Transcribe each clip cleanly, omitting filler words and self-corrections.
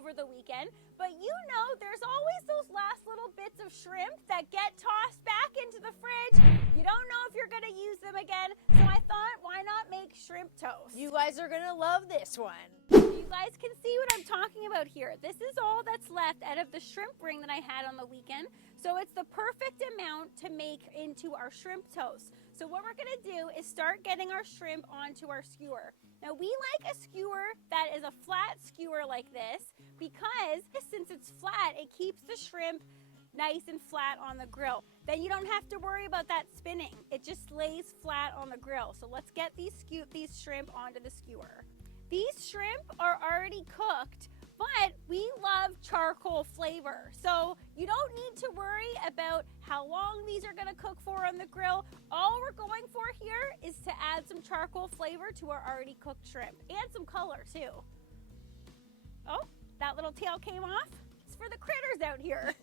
over the weekend, but you know there's always those last little bits of shrimp that get tossed back into the fridge. You don't know if you're gonna use them again, so I thought, why not make shrimp toast? You guys are gonna love this one. You guys can see what I'm talking about here. This is all that's left out of the shrimp ring that I had on the weekend. So it's the perfect amount to make into our shrimp toast. So what we're gonna do is start getting our shrimp onto our skewer. Now we like a skewer that is a flat skewer like this because since it's flat, it keeps the shrimp nice and flat on the grill. Then you don't have to worry about that spinning. It just lays flat on the grill. So let's get these shrimp onto the skewer. These shrimp are already cooked, but we love charcoal flavor. So you don't need to worry about how long these are gonna cook for on the grill. All we're going for here is to add some charcoal flavor to our already cooked shrimp and some color too. Oh, that little tail came off. It's for the critters out here.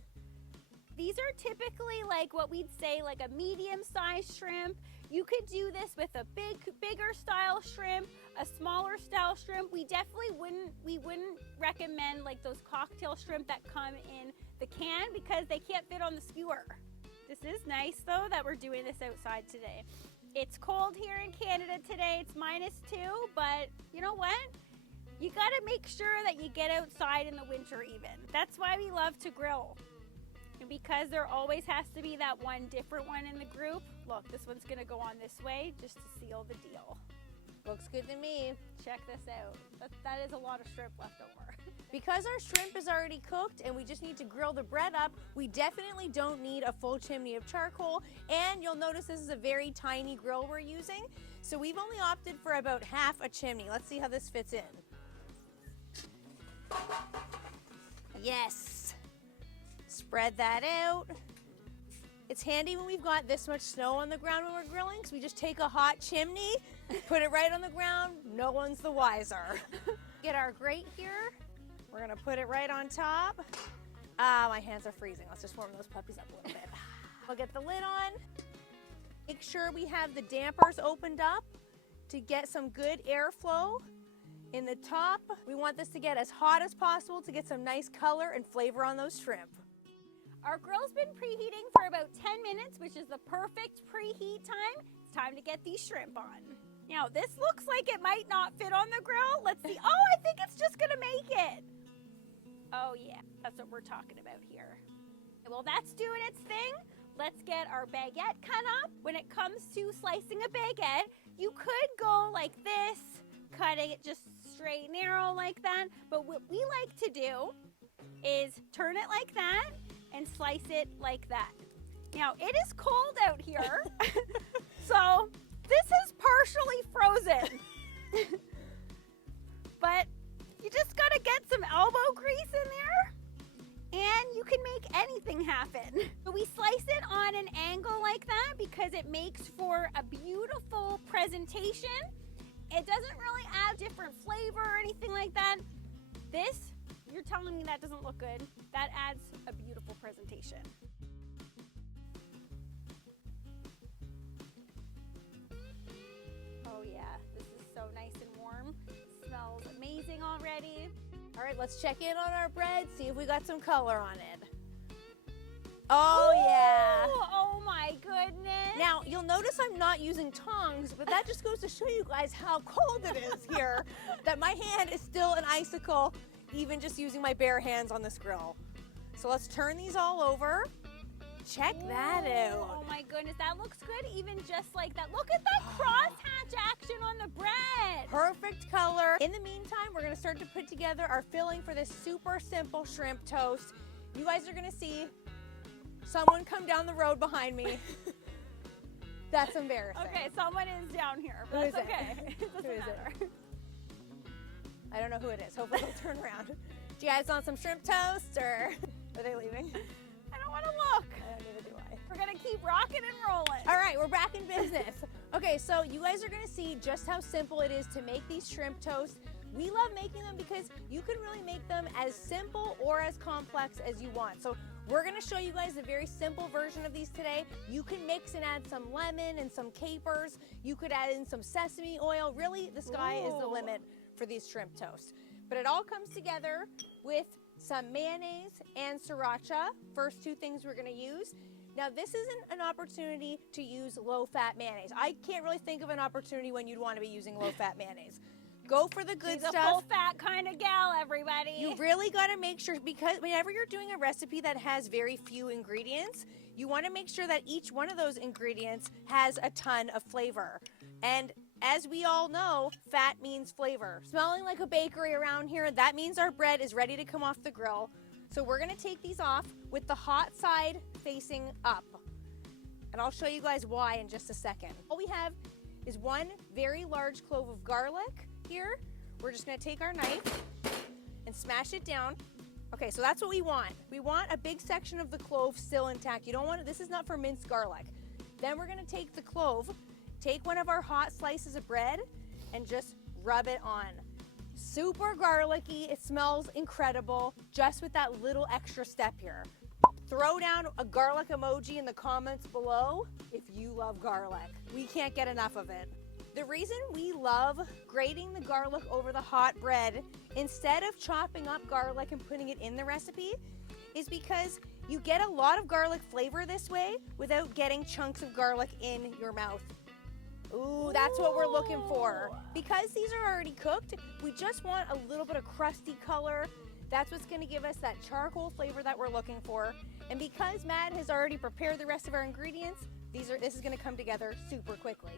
These are typically like what we'd say like a medium-sized shrimp. You could do this with a bigger style shrimp, a smaller style shrimp. We definitely wouldn't recommend like those cocktail shrimp that come in the can because they can't fit on the skewer. This is nice though that we're doing this outside today. It's cold here in Canada today. It's -2, but you know what? You gotta make sure that you get outside in the winter even. That's why we love to grill. And because there always has to be that one different one in the group, look, this one's gonna go on this way just to seal the deal. Looks good to me. Check this out. That is a lot of shrimp left over. Because our shrimp is already cooked and we just need to grill the bread up, we definitely don't need a full chimney of charcoal. And you'll notice this is a very tiny grill we're using. So we've only opted for about half a chimney. Let's see how this fits in. Yes. Spread that out. It's handy when we've got this much snow on the ground when we're grilling, because we just take a hot chimney, put it right on the ground, no one's the wiser. Get our grate here. We're gonna put it right on top. My hands are freezing. Let's just warm those puppies up a little bit. We'll get the lid on. Make sure we have the dampers opened up to get some good airflow in the top. We want this to get as hot as possible to get some nice color and flavor on those shrimp. Our grill's been preheating for about 10 minutes, which is the perfect preheat time. It's time to get these shrimp on. Now, this looks like it might not fit on the grill. Let's see. Oh, I think it's just gonna make it. Oh yeah, that's what we're talking about here. Well, that's doing its thing. Let's get our baguette cut up. When it comes to slicing a baguette, you could go like this, cutting it just straight narrow like that. But what we like to do is turn it like that and slice it like that. Now, it is cold out here, so this is partially frozen. But you just gotta get some elbow grease in there and you can make anything happen. So we slice it on an angle like that because it makes for a beautiful presentation. It doesn't really add different flavor or anything like that. This, you're telling me that doesn't look good. That adds a beautiful presentation. Oh yeah, this is so nice and warm. It smells amazing already. All right, let's check in on our bread, see if we got some color on it. Oh, ooh, yeah. Oh my goodness. Now, you'll notice I'm not using tongs, but that just goes to show you guys how cold it is here, that my hand is still an icicle, even just using my bare hands on this grill. So let's turn these all over. Check that out. Oh my goodness, that looks good even just like that. Look at that crosshatch action on the bread. Perfect color. In the meantime, we're gonna start to put together our filling for this super simple shrimp toast. You guys are gonna see someone come down the road behind me. That's embarrassing. Okay, someone is down here, but Who is that's it? okay. It doesn't Who is matter. it? I don't know who it is. Hopefully they'll turn around. Do you guys want some shrimp toast or are they leaving? I don't want to look. Neither do I. We're gonna keep rocking and rolling. All right, we're back in business. Okay, so you guys are gonna see just how simple it is to make these shrimp toast. We love making them because you can really make them as simple or as complex as you want. So we're gonna show you guys a very simple version of these today. You can mix and add some lemon and some capers. You could add in some sesame oil. Really, the sky is the limit for these shrimp toast. But it all comes together with some mayonnaise and sriracha. First two things we're gonna use. Now this isn't an opportunity to use low-fat mayonnaise. I can't really think of an opportunity when you'd wanna be using low-fat mayonnaise. Go for the good She's stuff. a full-fat kind of gal, everybody. You really gotta make sure, because whenever you're doing a recipe that has very few ingredients, you wanna make sure that each one of those ingredients has a ton of flavor. And as we all know, fat means flavor. Smelling like a bakery around here, that means our bread is ready to come off the grill. So we're gonna take these off with the hot side facing up. And I'll show you guys why in just a second. All we have is one very large clove of garlic here. We're just gonna take our knife and smash it down. Okay, so that's what we want. We want a big section of the clove still intact. You don't want it, this is not for minced garlic. Then we're gonna take the clove, take one of our hot slices of bread, and just rub it on. Super garlicky, it smells incredible, just with that little extra step here. Throw down a garlic emoji in the comments below if you love garlic. We can't get enough of it. The reason we love grating the garlic over the hot bread instead of chopping up garlic and putting it in the recipe is because you get a lot of garlic flavor this way without getting chunks of garlic in your mouth. Ooh, that's what we're looking for. Because these are already cooked, we just want a little bit of crusty color. That's what's gonna give us that charcoal flavor that we're looking for. And because Matt has already prepared the rest of our ingredients, this is gonna come together super quickly.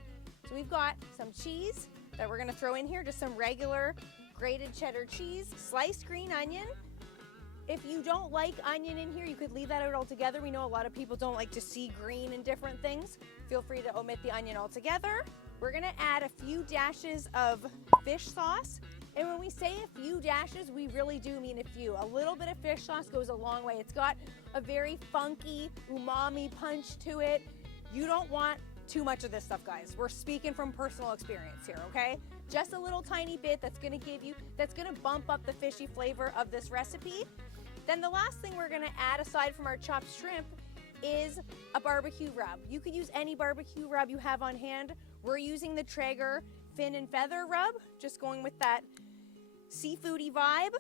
So we've got some cheese that we're gonna throw in here, just some regular grated cheddar cheese, sliced green onion. If you don't like onion in here, you could leave that out altogether. We know a lot of people don't like to see green in different things. Feel free to omit the onion altogether. We're gonna add a few dashes of fish sauce. And when we say a few dashes, we really do mean a few. A little bit of fish sauce goes a long way. It's got a very funky umami punch to it. You don't want too much of this stuff, guys. We're speaking from personal experience here, okay? Just a little tiny bit that's gonna bump up the fishy flavor of this recipe. Then the last thing we're gonna add, aside from our chopped shrimp, is a barbecue rub. You could use any barbecue rub you have on hand. We're using the Traeger fin and feather rub, just going with that seafoody vibe.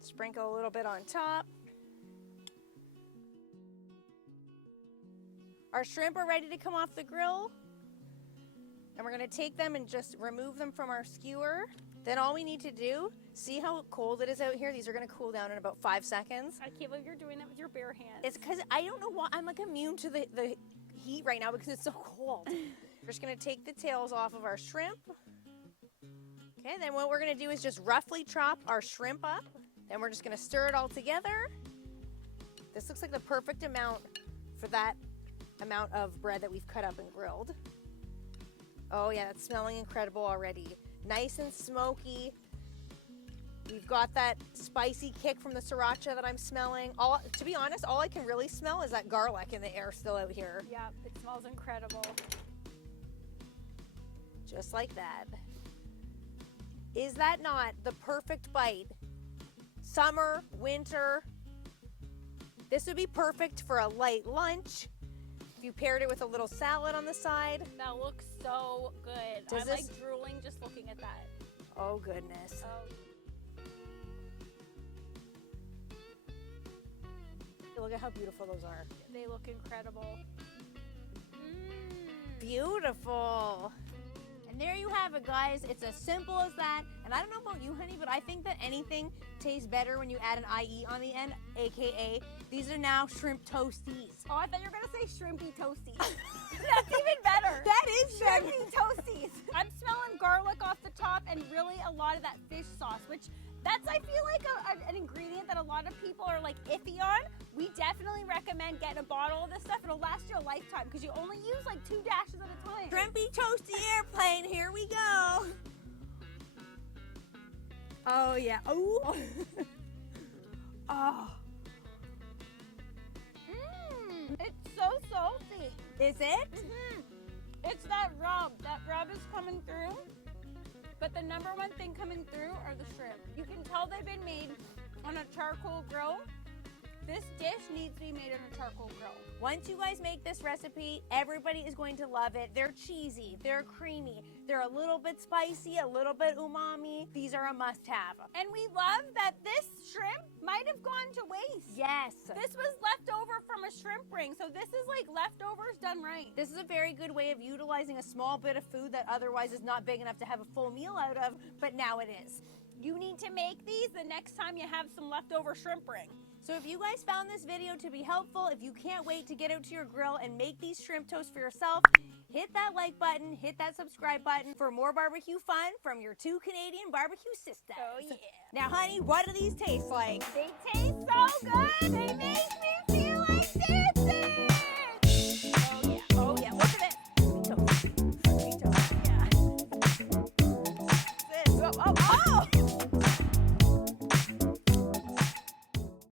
Sprinkle a little bit on top. Our shrimp are ready to come off the grill. And we're gonna take them and just remove them from our skewer. Then all we need to do, see how cold it is out here? These are gonna cool down in about 5 seconds. I can't believe you're doing that with your bare hands. It's because I don't know why, I'm like immune to the heat right now because it's so cold. We're just gonna take the tails off of our shrimp. Okay, then what we're gonna do is just roughly chop our shrimp up. Then we're just gonna stir it all together. This looks like the perfect amount for that amount of bread that we've cut up and grilled. Oh yeah, it's smelling incredible already. Nice and smoky. We've got that spicy kick from the sriracha that I'm smelling. To be honest, all I can really smell is that garlic in the air still out here. Yeah, it smells incredible. Just like that. Is that not the perfect bite? Summer, winter. This would be perfect for a light lunch. If you paired it with a little salad on the side. That looks so good. I'm like drooling just looking at that. Oh goodness. Oh. Look at how beautiful those are. They look incredible. Beautiful. And there you have it, guys. It's as simple as that. And I don't know about you, honey, but I think that anything tastes better when you add an IE on the end, AKA these are now shrimp toasties. Oh, I thought you were going to say shrimpie toasties. That's even better. That is shrimpie toasties. I'm smelling garlic off the top and really a lot of that fish sauce, which that's, I feel like, an ingredient that a lot of people are like iffy on. We definitely recommend getting a bottle of this stuff. It'll last you a lifetime because you only use like 2 dashes at a time. Shrimpie toasty airplane, here we go. Oh yeah. Oh. Oh. It's so salty. Is it? It's that rub. That rub is coming through. But the number one thing coming through are the shrimp. You can tell they've been made on a charcoal grill This dish needs to be made on a charcoal grill. Once you guys make this recipe, everybody is going to love it. They're cheesy, they're creamy, they're a little bit spicy, a little bit umami. These are a must-have. And we love that this shrimp might have gone to waste. Yes. This was left over from a shrimp ring, so this is like leftovers done right. This is a very good way of utilizing a small bit of food that otherwise is not big enough to have a full meal out of, but now it is. You need to make these the next time you have some leftover shrimp ring. So if you guys found this video to be helpful, if you can't wait to get out to your grill and make these shrimp toasts for yourself, hit that like button, hit that subscribe button for more barbecue fun from your two Canadian barbecue sisters. Oh yeah. Now honey, what do these taste like? They taste so good. They make me feel like dancing.